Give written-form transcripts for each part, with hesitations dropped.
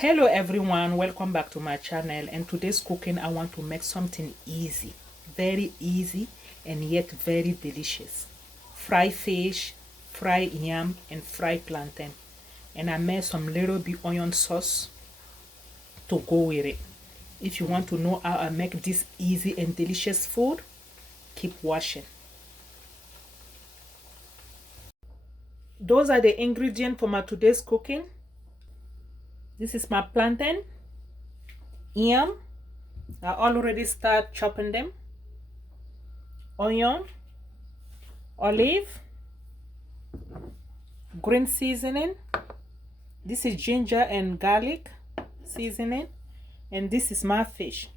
Hello everyone, welcome back to my channel. And today's cooking, I want to make something easy, very easy and yet very delicious. Fried fish, fried yam and fried plantain. And I made some little bit onion sauce to go with it. If you want to know how I make this easy and delicious food, keep watching. Those are the ingredients for my today's cooking. This is my plantain, yam. I already start chopping them. Onion, olive, green seasoning. This is ginger and garlic seasoning. And this is my fish.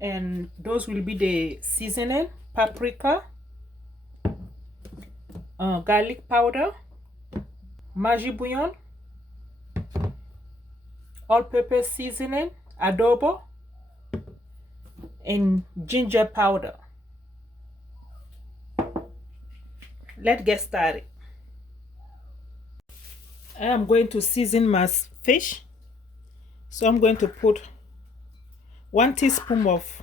And those will be the seasoning: paprika, garlic powder, bouillon, all-purpose seasoning, adobo, and ginger powder. Let's get started. I am going to season my fish. So I'm going to put 1 teaspoon of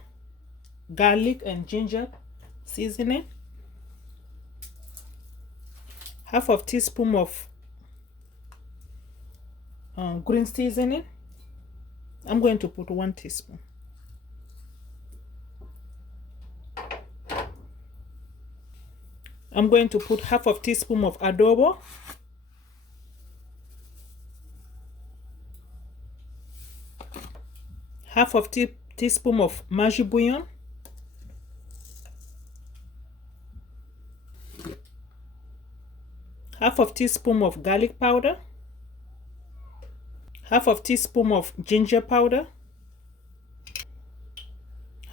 garlic and ginger seasoning, half of teaspoon of green seasoning. I'm going to put 1 teaspoon. I'm going to put half of teaspoon of adobo, half of teaspoon of bouillon, half of teaspoon of garlic powder, half of teaspoon of ginger powder,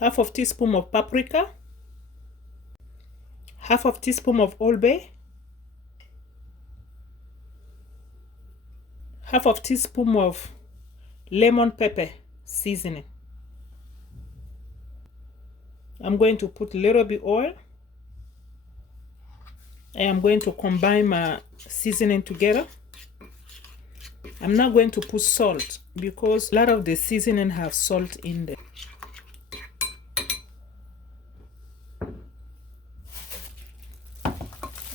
half of teaspoon of paprika, half of teaspoon of Old Bay, half of teaspoon of lemon pepper seasoning. I'm going to put a little bit oil. I am going to combine my seasoning together. I'm not going to put salt because a lot of the seasoning have salt in there.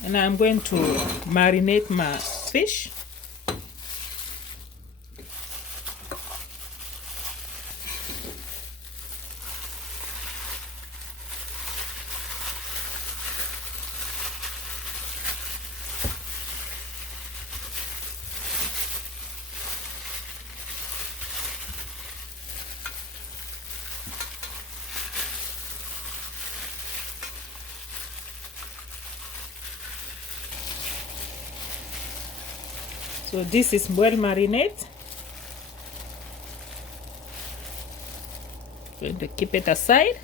And I'm going to marinate my fish. So this is well marinated. Going to keep it aside.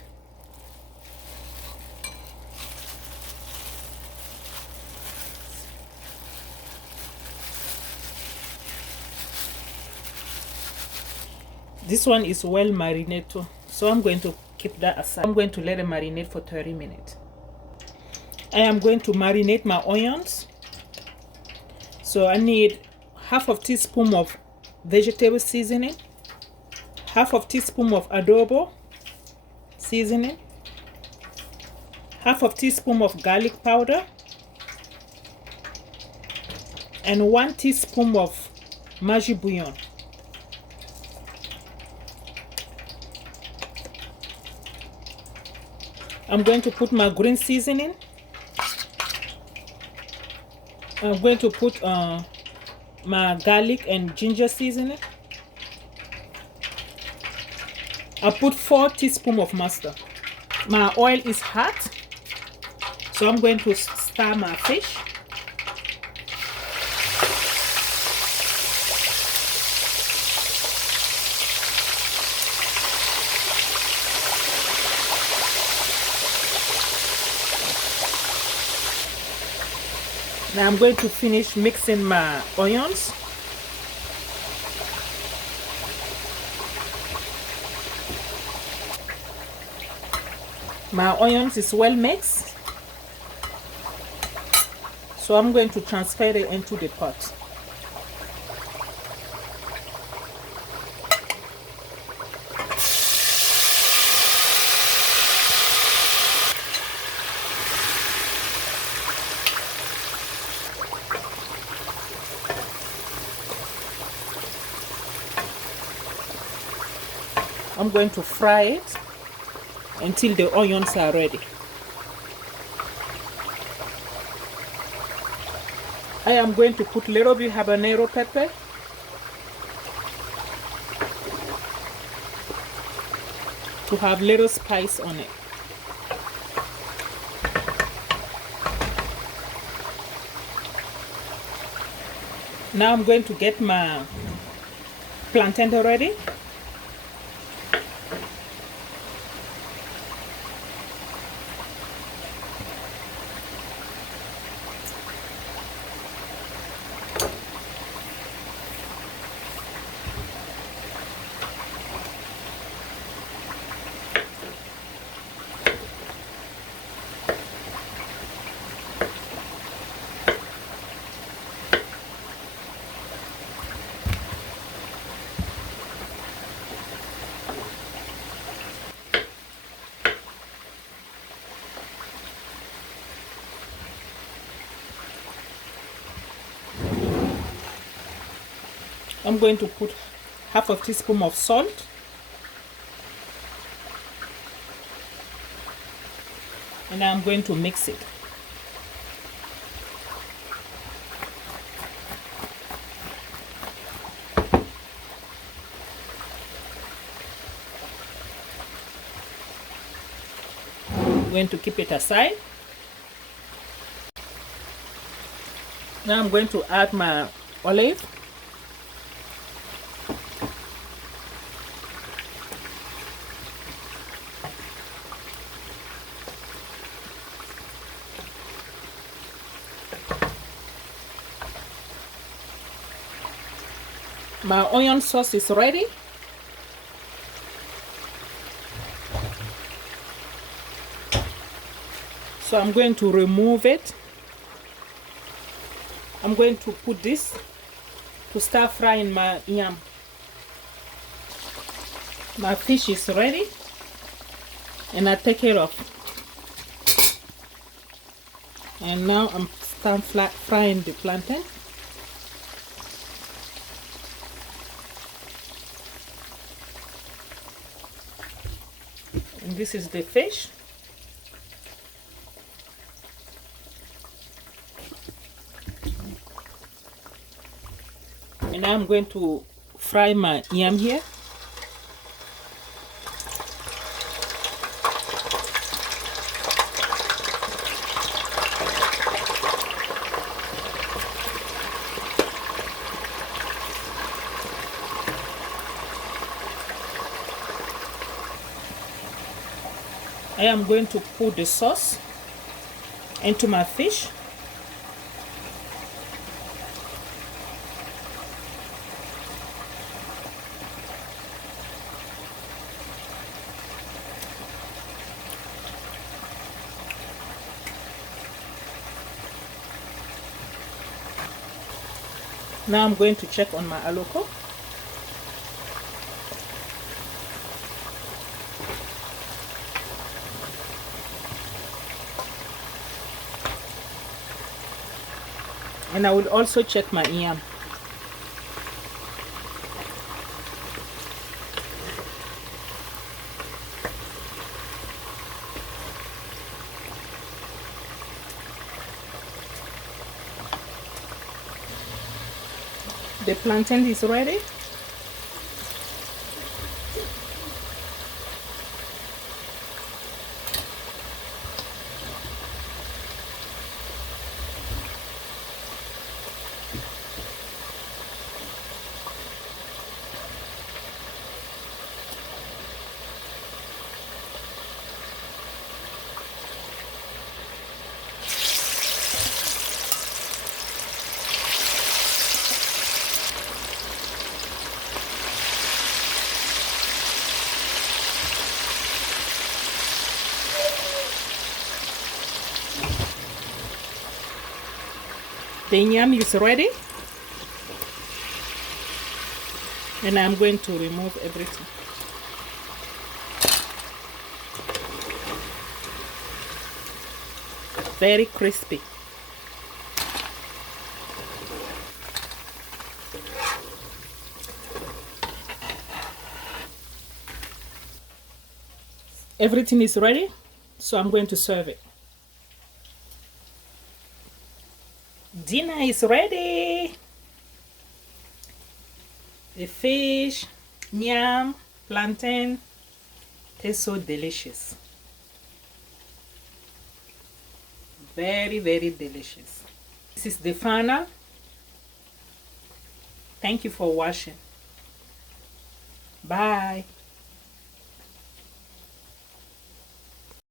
This one is well marinated too. So I'm going to keep that aside. I'm going to let it marinate for 30 minutes. I am going to marinate my onions. So I need half of teaspoon of vegetable seasoning, half of teaspoon of adobo seasoning, half of teaspoon of garlic powder, and 1 teaspoon of bouillon. I'm going to put my green seasoning. I'm going to put my garlic and ginger seasoning. I put 4 teaspoons of mustard. My oil is hot, so I'm going to stir my fish. Now I'm going to finish mixing my onions. My onions is well mixed. So I'm going to transfer it into the pot. I'm going to fry it until the onions are ready. I am going to put little bit habanero pepper, to have little spice on it. Now I'm going to get my plantain ready. I'm going to put half a teaspoon of salt, and I'm going to mix it. I'm going to keep it aside. Now I'm going to add my olive. My onion sauce is ready. So I'm going to remove it. I'm going to put this to start frying my yam. My fish is ready, and I take it off. And now I'm start frying the plantain. And this is the fish. And now I'm going to fry my yam here. I am going to put the sauce into my fish. Now I'm going to check on my aloko. And I will also check my yam. The plantain is ready. The yam is ready, and I'm going to remove everything. Very crispy. Everything is ready, so I'm going to serve it. Dinner is ready. The fish, yam, plantain, tastes so delicious. Very, very delicious. This is the final. Thank you for watching. Bye.